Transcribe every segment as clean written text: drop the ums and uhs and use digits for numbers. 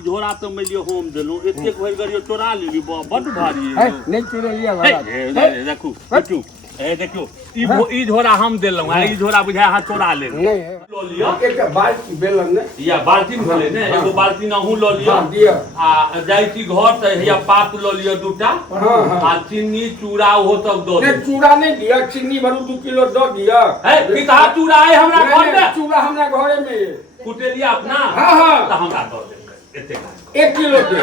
झोरा तो मैं लियो होम देलू एते भर गरियो चोरा लेली बड भारी है नहीं चोरा लिया बाबा देखू देखू ए देखो ई झोरा हम देलू आ ई झोरा बुझाय हां चोरा ले नहीं लो लियो एक बाल्टी बेलन ने या बाल्टी भले ने एगो बाल्टी न हूं लो लियो आ जाई छी घर त या पात लो लियो दूटा आ चीनी चूड़ा हो तक दो नहीं चूड़ा नहीं दिया चीनी भरू 2 किलो दो दिया है किता चूड़ा है हमरा घर में चूड़ा हमरा घरे में कुटेलिया अपना हां हां त हमरा दो दे एते 1 किलो दे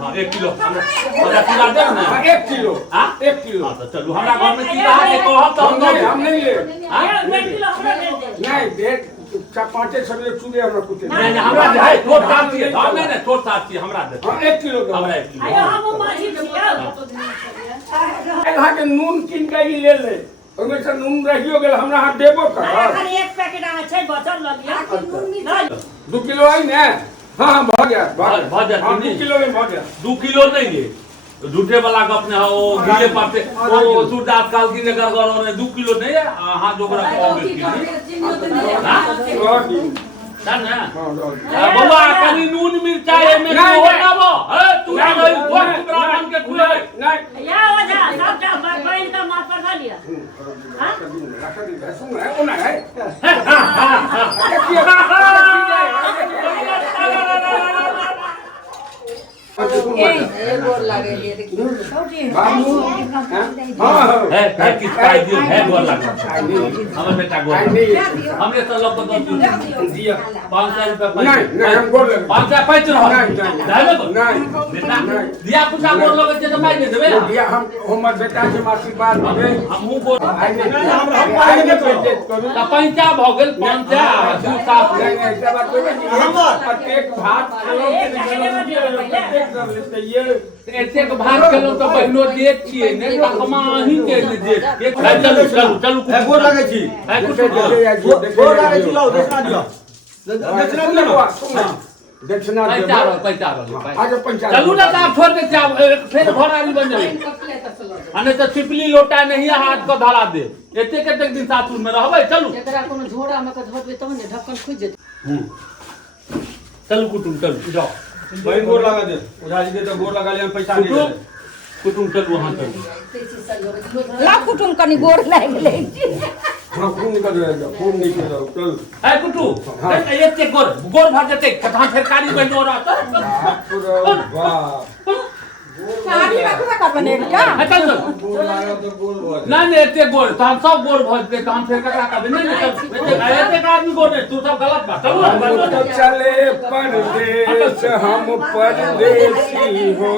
हां 1 किलो हमरा चूड़ा दे ना 1 किलो हां 1 किलो हां तो चलू हमरा घर में चूड़ा है कहब त हम नहीं ले 1 किलो हमरा दे दे नहीं दे 4-5 सब ले चूड़े हमरा कुछ नहीं हमरा दे है छोट साथी है हां नहीं छोट साथी हमरा दे हां 1 किलो हमरा 1 किलो आयो हम माछी छिया यहाँ के नून किन के ही ले ले ओमे से नून रहियो गेल हमरा हाथ देबो कर खाली एक पैकेट आ छै बचल ल लिया 2 किलो आई ने हां भ गया भ जा 2 किलो में भ गया 2 किलो नहीं ले झूठे वाला का अपने ओ गिले पाते ओ तू दांत काल की ने कर ने 2 किलो नहीं है हां जो बड़ा कहोगे हां ना बाबा कनी नून मिर्चाई में हो ना वो तू आ गई कोट ब्राह्मण के खुले नहीं या वजह सबटा बहन का माफ कर लिया हां रखा दी सुन है ओ ना है ए गोर लागे ये देखियो बाबू हां है किस का दियो है गोर लगा हमर बेटा गोर हमने तो लोग को दिया 500 रुपए नहीं हम गोर लगा 500 पैच रहो नहीं दिया कुछ गोर लगे जे तो मैं दे देबे दिया हम हमर बेटा के आशीर्वाद देबे हमहु गोर हम आगे करू त पैंचा भ गेल पैंचा दू साफ नहीं ऐसा बात कोई नहीं हमर प्रत्येक भात प्रत्येक कर लेते ये ऐसे के भात खेलो तो बहिनो देत छिए ने कमाही के दे चलू चलू चलू है गोर लागे छी है कुछ गोर लागे छी लाओ दक्षिणा दियो दक्षिणा दियो दक्षिणा पैसा आज पंचायत चलू ना आप छोड़ दे फिर घर आली बन जाए अने तो छिपली लोटा नहीं हाथ को धरा दे एते कते दिन सासुर में रहबे चलू एकरा कोनो झोरा में के धोबे तब ने ढक्कन खुज जेते चलू कुटुम चलू जाओ भाई गोर लगा दे ओझा जी के तो गोर लगा ले पैसा नहीं दे कुटुम चलू वहां चलू ला कुटुम कनी गोर लाग गेले हां खून निकल जाएगा खून निकल जाओ चल है कुटु एते गोर भाजते कथा सरकारी बनो रहा वाह साड़ी रखबे का बने का चल गोर लगा तो गोर भज ना ने एते गोर तो हम सब गोर भज के हम फिर ककरा कहबे नहीं एते आदमी गोर तू सब गलत बात चलू चले परदेश हम परदेसी हो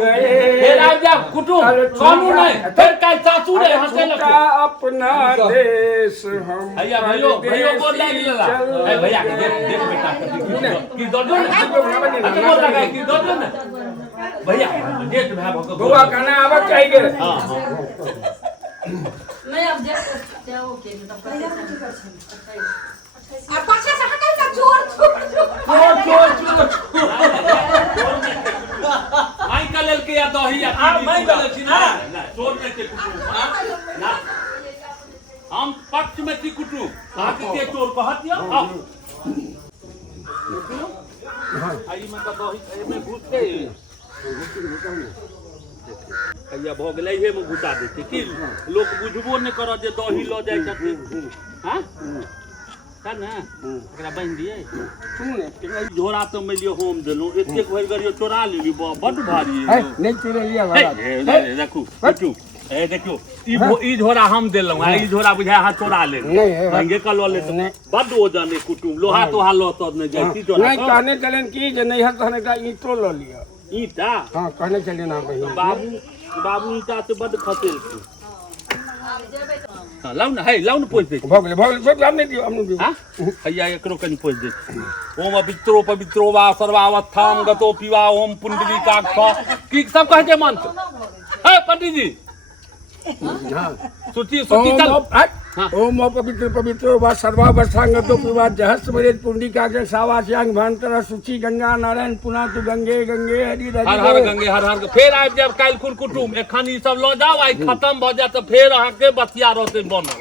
गए फिर आ जा कुटु कानून नहीं फिर का सासू रे हंसे लगे अपना देश हम भैया भयो गोर लाग लेला ए भैया के देख बेटा की दो दो गोर लगा की दो दो भैया देख भाई भगो बुआ खाना आवा चाहिए हां मैं अब जाओ के तब आ पाछे से हटाई जा चोर आई कलल के या दही या मैं कलल छी ना चोर में के कुटु ना हम पक्ष में की कुटु बाकी के चोर कहत या आई मतलब दही में घुस के या भ गेलै हे में घुसा देते कि लोग बुझबो नहीं कर जे दही ल जाय छथिन हां है ना एकरा बन दिए सुन झोरा तो मैं लियो होम देलू एते भर गरियो चोरा लेली बड भारी है नहीं चोरा लिया बाबा देखू कुटु ए देखो ई झोरा हम देलू आ ई झोरा बुझाय हां चोरा ले संगे का लो ले बड वजन है कुटुम लोहा तो हां लो तो न जाय की चोरा नहीं कहने चलन की जे नहीं है कहने का ईंटो लो लिया ईटा हां कहने चले ना भाई बाबू ईटा से बड खसेल छी हां लाउ ना पोछ दे भगले हमने दियो हमने दियो हां भैया एकरो कनी पोछ दे ओम पवित्रो वा सर्वावस्थाम गतो पिवा ओम पुंडरीकाक्ष की सब कहे जे मंत्र है पंडित जी हां सूची चल ओम पवित्र वा सर्वावस्थांगतो पिवा जहस मरेत पुंडरीकाक्ष सावास्यांग भांतरा सुचि गंगा नारायण पुना तु गंगे हरि हर हर गंगे हर हर फिर आबि जाब काल कुल कुटुम एखन ई सब ल जाओ आई खत्म भ जात तो फिर अहाँ के बतिया रहते बनल